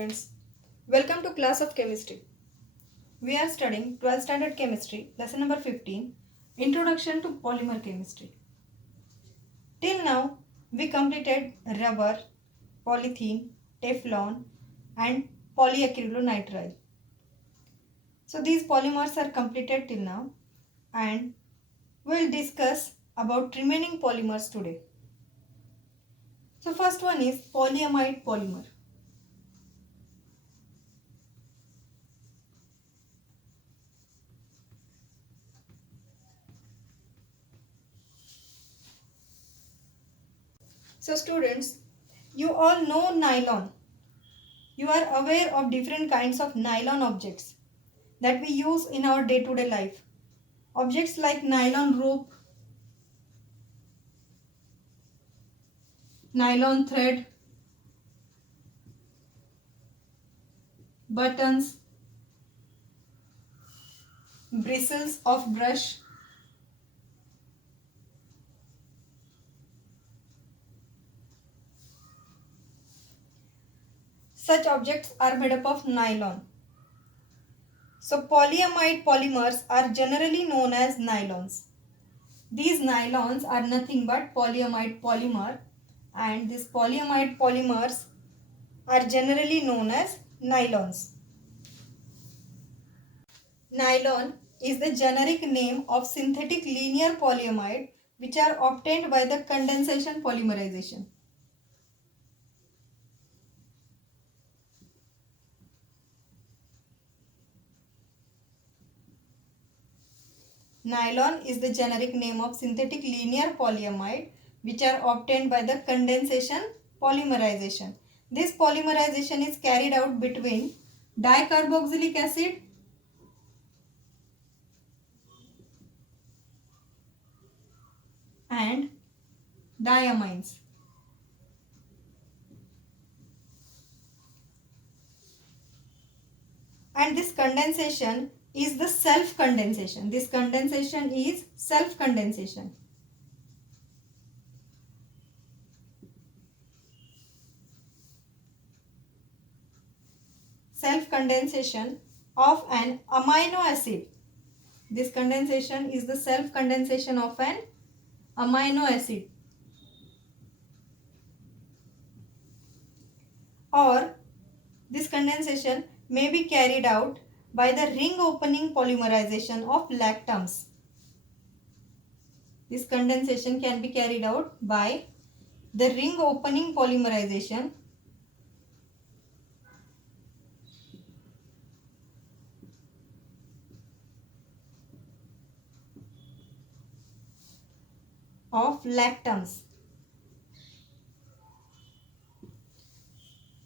students. Welcome to class of chemistry. We are studying 12th standard chemistry, lesson number 15, Introduction to Polymer Chemistry. Till now, we completed rubber, polythene, Teflon and polyacrylonitrile. So these polymers are completed till now and we'll discuss about remaining polymers today. So first one is polyamide polymer. So students, you all know nylon. You are aware of different kinds of nylon objects that we use in our day-to-day life. Objects like nylon rope, nylon thread, buttons, bristles of brush. Such objects are made up of nylon. So polyamide polymers are generally known as nylons. These nylons are nothing but polyamide polymer, and these polyamide polymers are generally known as nylons. Nylon is the generic name of synthetic linear polyamide which are obtained by the condensation polymerization. Nylon is the generic name of synthetic linear polyamide which are obtained by the condensation polymerization. This polymerization is carried out between dicarboxylic acid and diamines. And this condensation is the self-condensation. This condensation is self-condensation. Self-condensation of an amino acid. This condensation is the self-condensation of an amino acid. Or this condensation may be carried out by the ring opening polymerization of lactams. This condensation can be carried out by the ring opening polymerization of lactams.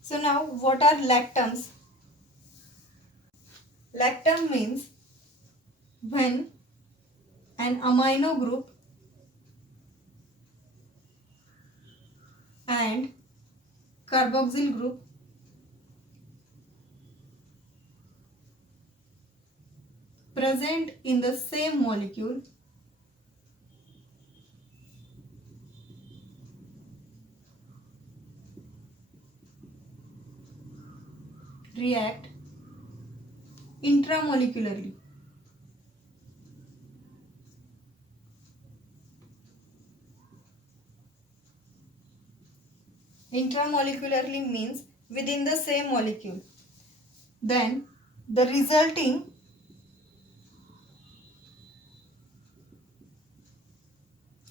So now what are lactams? Lactam means when an amino group and carboxyl group present in the same molecule react intramolecularly. Intramolecularly means within the same molecule. Then the resulting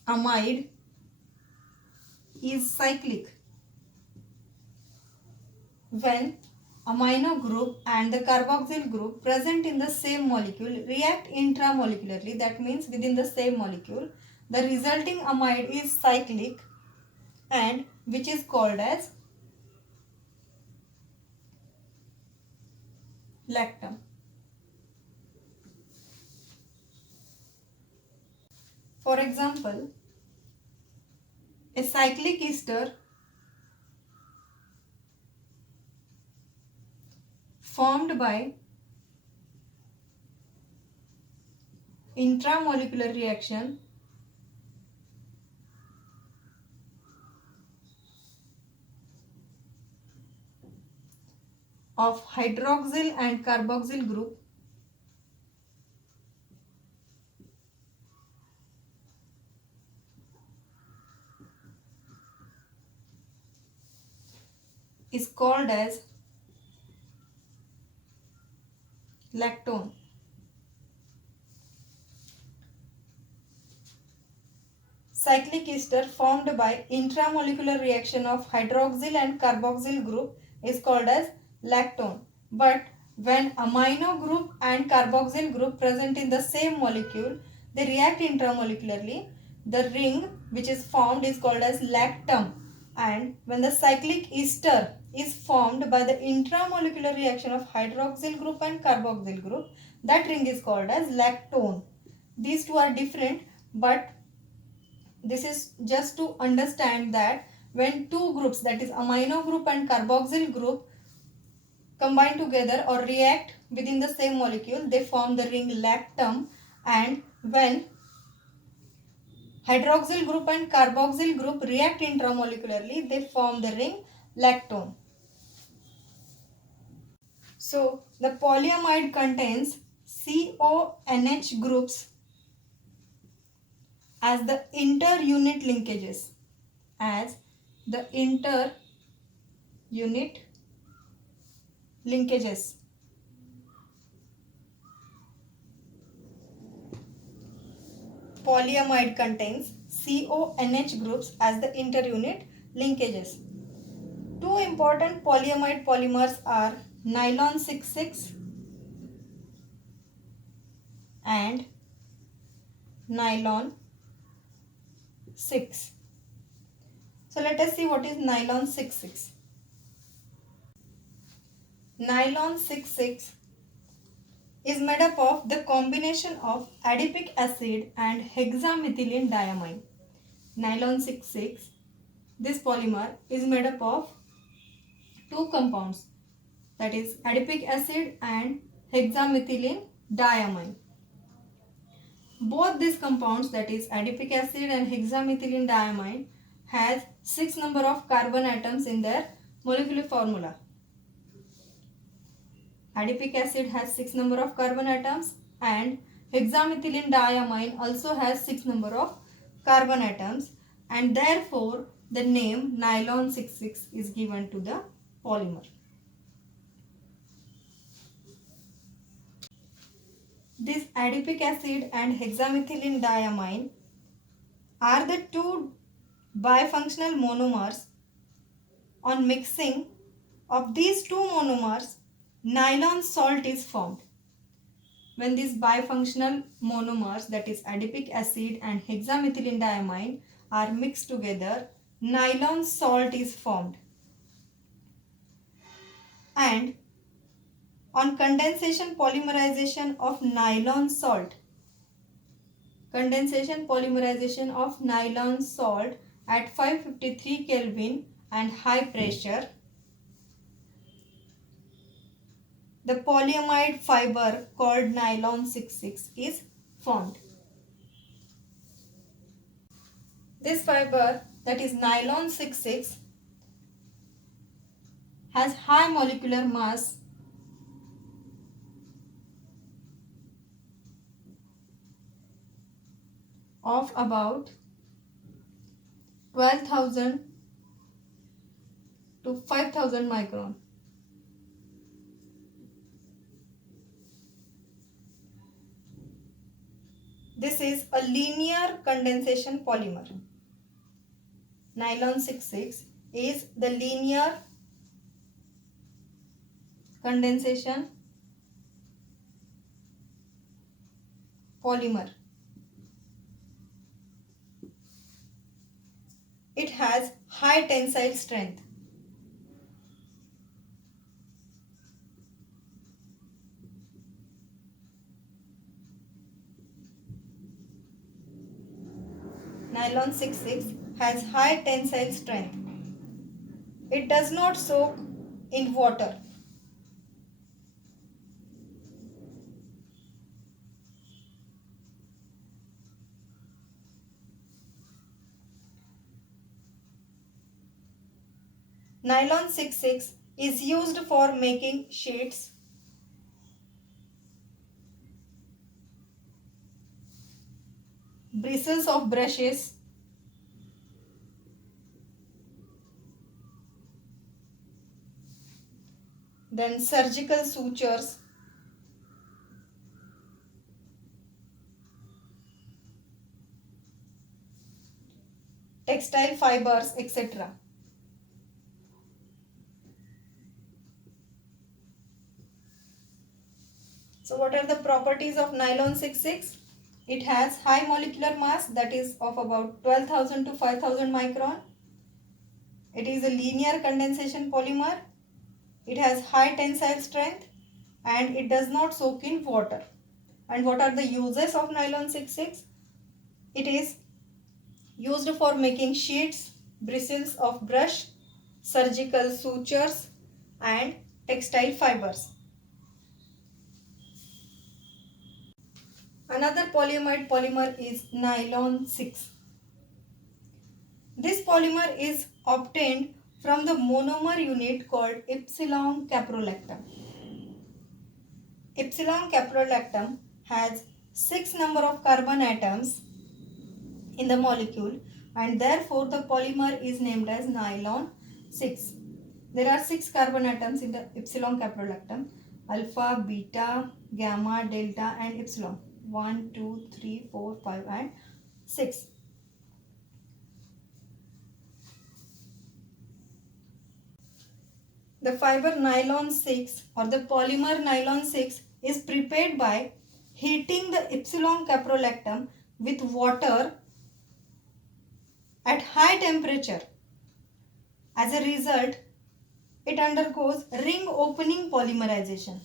amide is cyclic. When amino group and the carboxyl group present in the same molecule react intramolecularly, that means within the same molecule, the resulting amide is cyclic and which is called as lactam. For example, a cyclic ester formed by intramolecular reaction of hydroxyl and carboxyl group is called as lactone. Cyclic ester formed by intramolecular reaction of hydroxyl and carboxyl group is called as lactone. But when amino group and carboxyl group present in the same molecule, they react intramolecularly. The ring which is formed is called as lactam. And when the cyclic ester is formed by the intramolecular reaction of hydroxyl group and carboxyl group, that ring is called as lactone. These two are different, but this is just to understand that when two groups, that is amino group and carboxyl group, combine together or react within the same molecule, they form the ring lactam. And when hydroxyl group and carboxyl group react intramolecularly, they form the ring lactone. So the polyamide contains CONH groups as the inter-unit linkages, as the inter-unit linkages. Polyamide contains CONH groups as the inter-unit linkages. Two important polyamide polymers are nylon 6,6 and nylon 6. So let us see what is nylon 6,6. Nylon 6,6 is made up of the combination of adipic acid and hexamethylene diamine. Nylon 6,6, this polymer is made up of two compounds, that is adipic acid and hexamethylene diamine. Both these compounds, that is adipic acid and hexamethylene diamine, has 6 number of carbon atoms in their molecular formula. Adipic acid has 6 number of carbon atoms and hexamethylene diamine also has 6 number of carbon atoms, and therefore the name nylon 6,6 is given to the polymer. This adipic acid and hexamethylene diamine are the two bifunctional monomers. On mixing of these two monomers, nylon salt is formed. When these bifunctional monomers, that is adipic acid and hexamethylene diamine, are mixed together, nylon salt is formed. And on condensation polymerization of nylon salt, at 553 Kelvin and high pressure, the polyamide fiber called nylon 6,6 is formed. This fiber, that is nylon 6,6, has high molecular mass of about 12,000 to 5,000 micron. This is a linear condensation polymer. Nylon 6,6 is the linear condensation polymer. It has high tensile strength. Nylon 6,6 has high tensile strength. It does not soak in water. Nylon 6,6 is used for making sheets, bristles of brushes, then surgical sutures, textile fibers, etc. So what are the properties of nylon 66? It has high molecular mass, that is of about 12,000 to 5,000 micron. It is a linear condensation polymer. It has high tensile strength and it does not soak in water. And what are the uses of nylon 66? It is used for making sheets, bristles of brush, surgical sutures and textile fibers. Another polyamide polymer is nylon 6. This polymer is obtained from the monomer unit called epsilon caprolactam. Epsilon caprolactam has 6 number of carbon atoms in the molecule and therefore the polymer is named as nylon 6. There are 6 carbon atoms in the epsilon caprolactam: alpha, beta, gamma, delta and epsilon. 1, 2, 3, 4, 5 and 6. The fiber nylon 6 or the polymer nylon 6 is prepared by heating the epsilon caprolactam with water at high temperature. As a result, it undergoes ring opening polymerization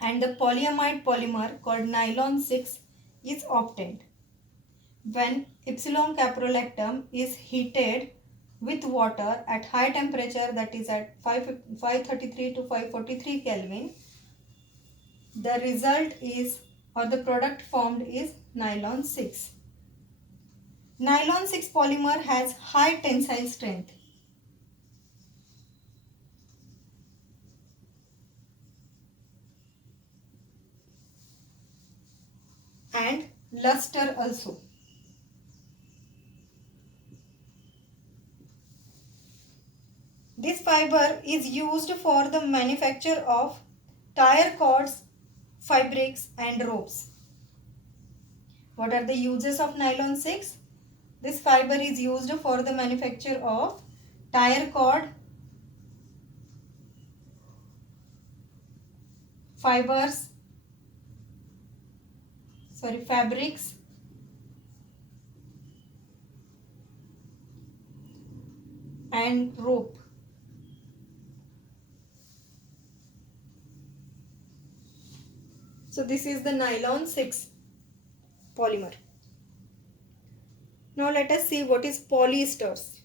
and the polyamide polymer called nylon 6 is obtained. When epsilon caprolactam is heated with water at high temperature, that is at 533 to 543 Kelvin, the result is or the product formed is nylon 6. Nylon 6 polymer has high tensile strength. And luster also. This fiber is used for the manufacture of tire cords, fabrics and ropes. What are the uses of nylon 6? This fiber is used for the manufacture of tire cord, fabrics and rope. So this is the nylon 6 polymer. Now let us see what is polyesters.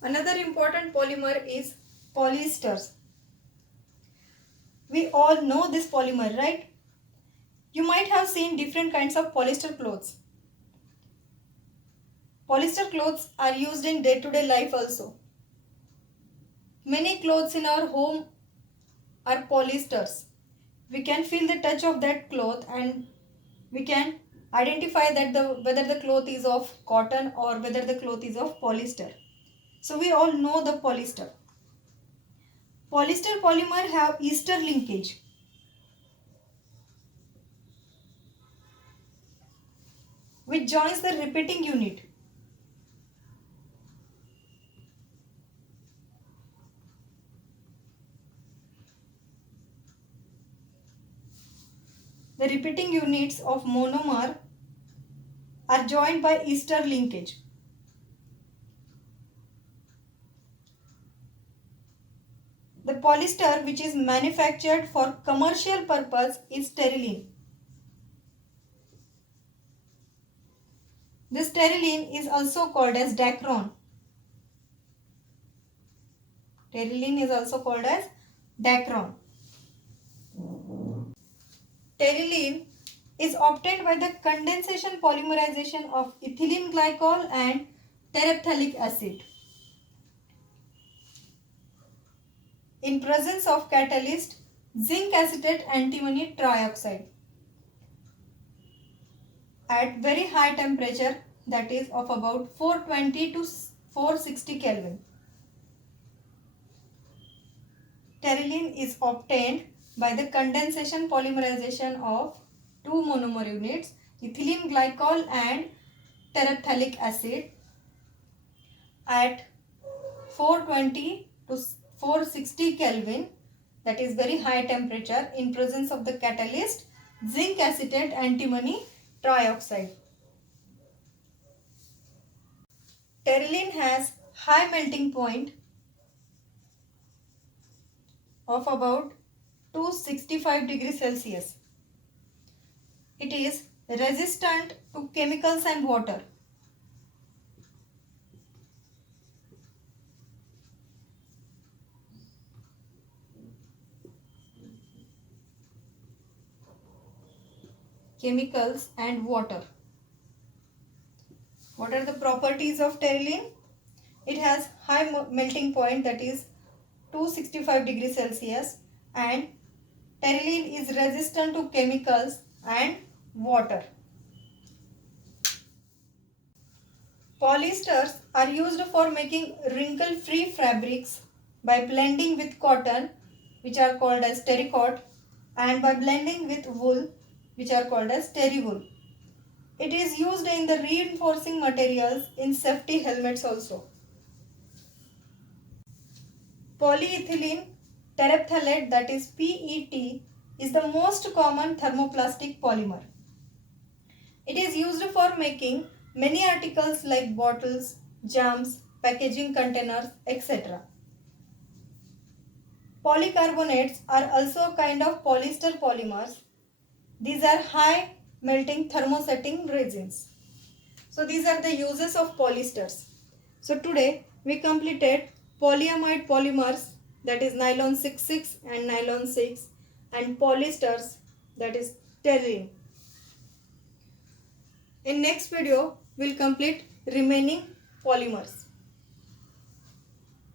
Another important polymer is polyesters. We all know this polymer, right? You might have seen different kinds of polyester clothes. Polyester clothes are used in day-to-day life also. Many clothes in our home are polyesters. We can feel the touch of that cloth and we can identify that whether the cloth is of cotton or whether the cloth is of polyester. So we all know the polyester. Polyester polymer have ester linkage. Which joins the repeating unit. The repeating units of monomer are joined by ester linkage. The polyester which is manufactured for commercial purpose is terylene. This terylene is also called as Dacron. Terylene is also called as Dacron. Terylene is obtained by the condensation polymerization of ethylene glycol and terephthalic acid. in presence of catalyst zinc acetate antimony trioxide at very high temperature, that is of about 420 to 460 Kelvin. Pterylene is obtained by the condensation polymerization of two monomer units, ethylene glycol and terephthalic acid, at 420 to 460 Kelvin, that is very high temperature, in presence of the catalyst zinc acetate antimony trioxide. Pterylene has high melting point of about 265 degrees Celsius. It is resistant to chemicals and water. Chemicals and water. What are the properties of pterylene? It has high melting point, that is 265 degrees Celsius, and pterylene is resistant to chemicals and water. Polyesters are used for making wrinkle-free fabrics by blending with cotton, which are called as terrycot, and by blending with wool, which are called as terrywool. It is used in the reinforcing materials in safety helmets also. Polyethylene terephthalate, that is PET, is the most common thermoplastic polymer. It is used for making many articles like bottles, jams, packaging containers, etc. Polycarbonates are also a kind of polyester polymers. These are high melting thermosetting resins. So these are the uses of polyesters. So today we completed polyamide polymers, that is nylon 6,6 and nylon 6, and polyesters, that is terylene. In next video, we'll complete remaining polymers.